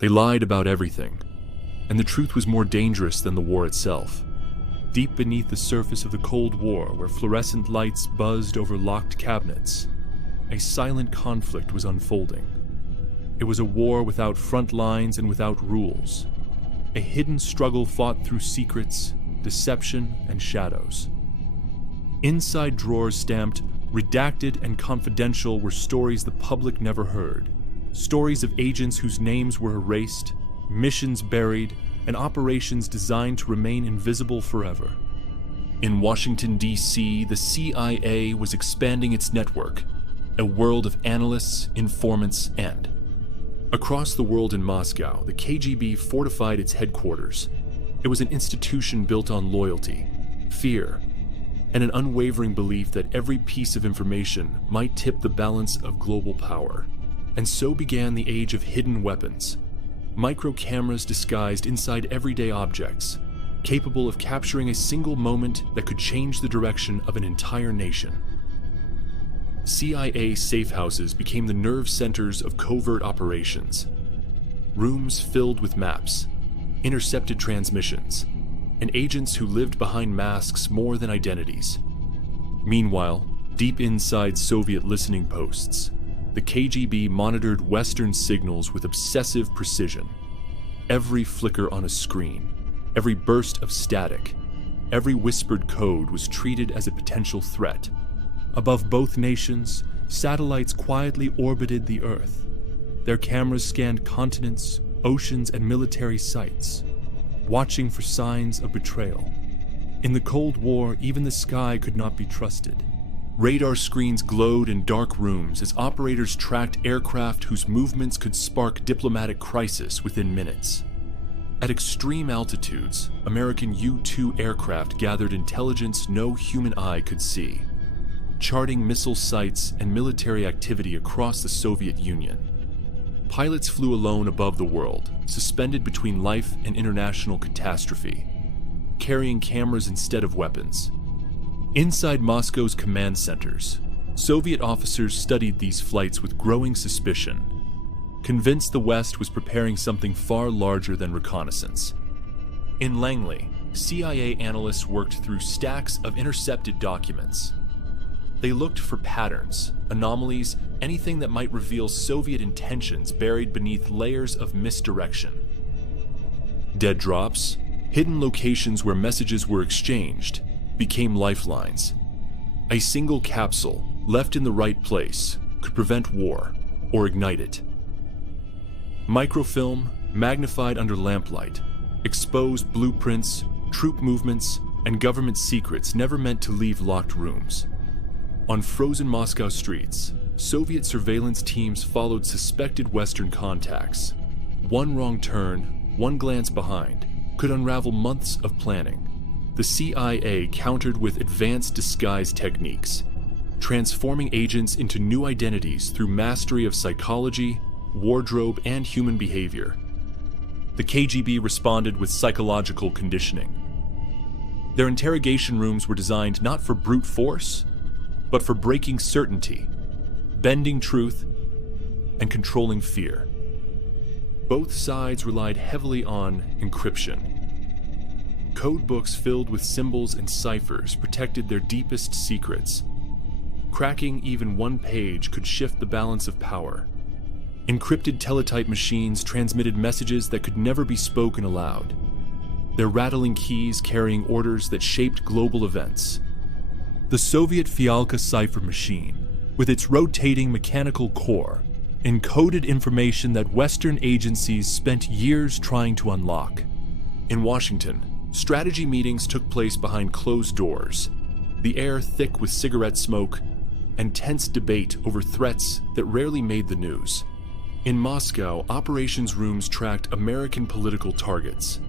They lied about everything, and the truth was more dangerous than the war itself. Deep beneath the surface of the Cold War, where fluorescent lights buzzed over locked cabinets, a silent conflict was unfolding. It was a war without front lines and without rules, a hidden struggle fought through secrets, deception, and shadows. Inside drawers stamped "Redacted and Confidential" were stories the public never heard. Stories of agents whose names were erased, missions buried, and operations designed to remain invisible forever. In Washington, D.C., the CIA was expanding its network, a world of analysts, informants, and across the world in Moscow, the KGB fortified its headquarters. It was an institution built on loyalty, fear, and an unwavering belief that every piece of information might tip the balance of global power. And so began the age of hidden weapons, micro cameras disguised inside everyday objects, capable of capturing a single moment that could change the direction of an entire nation. CIA safe houses became the nerve centers of covert operations. Rooms filled with maps, intercepted transmissions, and agents who lived behind masks more than identities. Meanwhile, deep inside Soviet listening posts, the KGB monitored Western signals with obsessive precision. Every flicker on a screen, every burst of static, every whispered code was treated as a potential threat. Above both nations, satellites quietly orbited the Earth. Their cameras scanned continents, oceans, and military sites, watching for signs of betrayal. In the Cold War, even the sky could not be trusted. Radar screens glowed in dark rooms as operators tracked aircraft whose movements could spark diplomatic crisis within minutes. At extreme altitudes, American U-2 aircraft gathered intelligence no human eye could see, charting missile sites and military activity across the Soviet Union. Pilots flew alone above the world, suspended between life and international catastrophe, carrying cameras instead of weapons. Inside Moscow's command centers, Soviet officers studied these flights with growing suspicion, convinced the West was preparing something far larger than reconnaissance. In Langley, CIA analysts worked through stacks of intercepted documents. They looked for patterns, anomalies, anything that might reveal Soviet intentions buried beneath layers of misdirection. Dead drops, hidden locations where messages were exchanged, became lifelines. A single capsule, left in the right place, could prevent war or ignite it. Microfilm, magnified under lamplight, exposed blueprints, troop movements, and government secrets never meant to leave locked rooms. On frozen Moscow streets, Soviet surveillance teams followed suspected Western contacts. One wrong turn, one glance behind, could unravel months of planning. The CIA countered with advanced disguise techniques, transforming agents into new identities through mastery of psychology, wardrobe, and human behavior. The KGB responded with psychological conditioning. Their interrogation rooms were designed not for brute force, but for breaking certainty, bending truth, and controlling fear. Both sides relied heavily on encryption. Code books filled with symbols and ciphers protected their deepest secrets. Cracking even one page could shift the balance of power. Encrypted teletype machines transmitted messages that could never be spoken aloud, their rattling keys carrying orders that shaped global events. The Soviet Fialka cipher machine, with its rotating mechanical core, encoded information that Western agencies spent years trying to unlock. In Washington, strategy meetings took place behind closed doors, the air thick with cigarette smoke and tense debate over threats that rarely made the news. In Moscow, operations rooms tracked American political targets,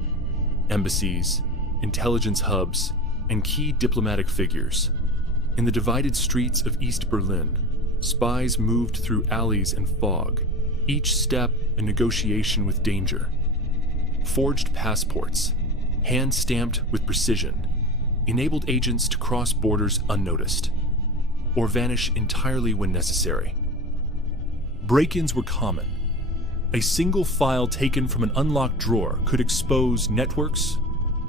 embassies, intelligence hubs, and key diplomatic figures. In the divided streets of East Berlin, spies moved through alleys and fog, each step a negotiation with danger. Forged passports, hand-stamped with precision, enabled agents to cross borders unnoticed, or vanish entirely when necessary. Break-ins were common. A single file taken from an unlocked drawer could expose networks,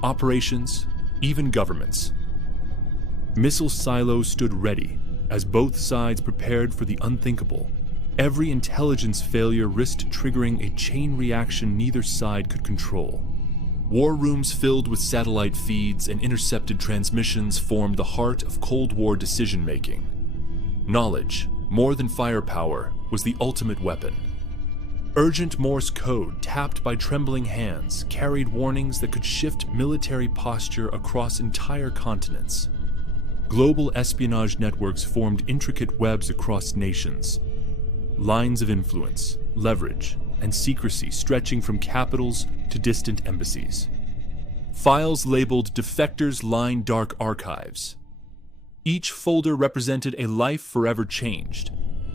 operations, even governments. Missile silos stood ready as both sides prepared for the unthinkable. Every intelligence failure risked triggering a chain reaction neither side could control. War rooms filled with satellite feeds and intercepted transmissions formed the heart of Cold War decision-making. Knowledge, more than firepower, was the ultimate weapon. Urgent Morse code, tapped by trembling hands, carried warnings that could shift military posture across entire continents. Global espionage networks formed intricate webs across nations. Lines of influence, leverage, and secrecy stretching from capitals to distant embassies. Files labeled defectors lined dark archives. Each folder represented a life forever changed,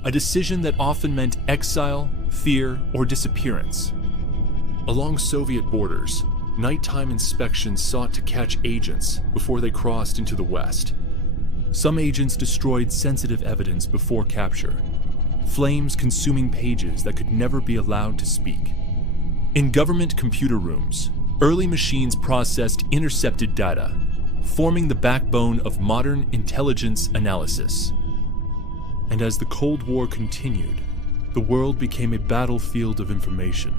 a decision that often meant exile, fear, or disappearance. Along Soviet borders, nighttime inspections sought to catch agents before they crossed into the West. Some agents destroyed sensitive evidence before capture, flames consuming pages that could never be allowed to speak. In government computer rooms, early machines processed intercepted data, forming the backbone of modern intelligence analysis. And as the Cold War continued, the world became a battlefield of information.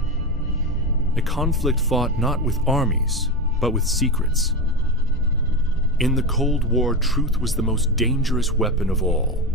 A conflict fought not with armies, but with secrets. In the Cold War, truth was the most dangerous weapon of all.